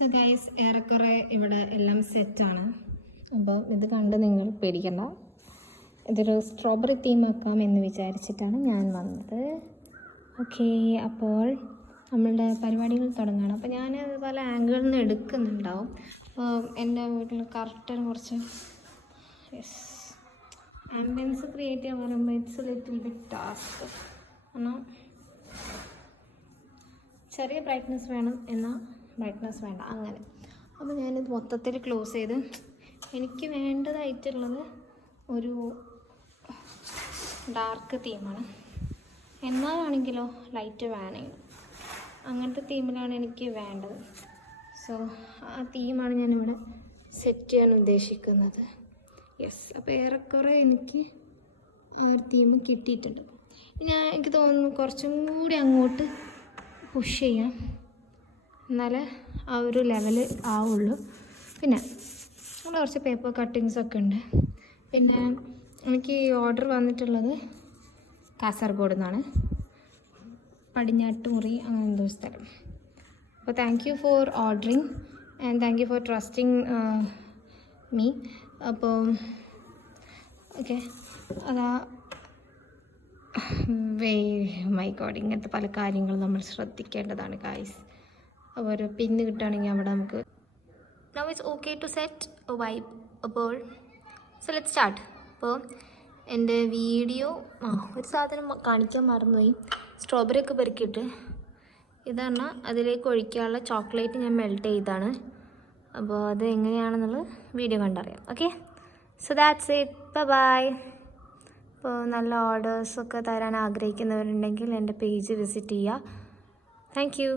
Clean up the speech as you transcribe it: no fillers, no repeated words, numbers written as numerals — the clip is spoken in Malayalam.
സോ ഗൈസ്, ഏറെക്കുറെ ഇവിടെ എല്ലാം സെറ്റാണ്. അപ്പോൾ ഇത് കണ്ട് നിങ്ങൾ പേടിക്കണ്ട. ഇതൊരു സ്ട്രോബെറി തീം ആക്കാം എന്ന് വിചാരിച്ചിട്ടാണ് ഞാൻ വന്നത്. ഓക്കെ, അപ്പോൾ നമ്മളുടെ പരിപാടികൾ തുടങ്ങണം. അപ്പോൾ ഞാൻ പല ആംഗിളിൽ നിന്ന് എടുക്കുന്നുണ്ടാവും. അപ്പോൾ എൻ്റെ വീട്ടിൽ കറക്റ്റ് കുറച്ച് ആംബിയൻസ് ക്രിയേറ്റ് ചെയ്യാൻ പറയുമ്പോൾ ഇറ്റ്സ് ലിറ്റിൽ ബിറ്റ് ടാസ്ക്. കാരണം ചെറിയ ബ്രൈറ്റ്നസ് വേണം, എന്നാൽ ബ്രൈറ്റ്നസ് വേണ്ട, അങ്ങനെ. അപ്പോൾ ഞാനിത് മൊത്തത്തിൽ ക്ലോസ് ചെയ്ത് എനിക്ക് വേണ്ടതായിട്ടുള്ളത് ഒരു ഡാർക്ക് തീമാണ്. എന്നാലാണെങ്കിലോ ലൈറ്റ് വേണമെങ്കിൽ അങ്ങനത്തെ തീമിലാണ് എനിക്ക് വേണ്ടത്. സോ ആ തീമാണ് ഞാനിവിടെ സെറ്റ് ചെയ്യാൻ ഉദ്ദേശിക്കുന്നത്. യെസ്, അപ്പോൾ ഏറെക്കുറെ എനിക്ക് ആ ഒരു തീം കിട്ടിയിട്ടുണ്ട്. എനിക്ക് തോന്നുന്നു കുറച്ചും കൂടി അങ്ങോട്ട് പുഷ് ചെയ്യാം, എന്നാലേ ആ ഒരു ലെവല് ആവുള്ളൂ. പിന്നെ അവിടെ കുറച്ച് പേപ്പർ കട്ടിങ്സൊക്കെ ഉണ്ട്. പിന്നെ എനിക്ക് ഈ ഓർഡർ വന്നിട്ടുള്ളത് കാസർഗോഡ് നിന്നാണ്, പടിഞ്ഞാട്ടുമുറി അങ്ങനെ എന്തോ സ്ഥലം. അപ്പോൾ thank you for ordering and thank you for trusting me. അപ്പോൾ ഓക്കെ, അതാ മൈ ഗോഡ്, ഇങ്ങനത്തെ പല കാര്യങ്ങളും നമ്മൾ ശ്രദ്ധിക്കേണ്ടതാണ് ഗായ്സ്. അപ്പോൾ ഒരു പിന്ന് കിട്ടുകയാണെങ്കിൽ അവിടെ നമുക്ക് now it's okay to set a vibe. അപ്പോൾ സോ ലെറ്റ് സ്റ്റാർട്ട്. അപ്പോൾ എൻ്റെ വീഡിയോ ഒരു സാധനം കാണിക്കാൻ മറന്നുപോയി. സ്ട്രോബെറി ഒക്കെ പെറുക്കിയിട്ട് ഇതാണ് അതിലേക്ക് ഒഴിക്കാനുള്ള ചോക്ലേറ്റ് ഞാൻ മെൽറ്റ് ചെയ്താണ്. അപ്പോൾ അത് എങ്ങനെയാണെന്നുള്ളത് വീഡിയോ കണ്ടറിയാം. Okay, so that's it, bye. അപ്പോൾ നല്ല ഓർഡേഴ്സൊക്കെ തരാൻ ആഗ്രഹിക്കുന്നവരുണ്ടെങ്കിൽ എൻ്റെ പേജ് വിസിറ്റ് ചെയ്യുക. Thank U.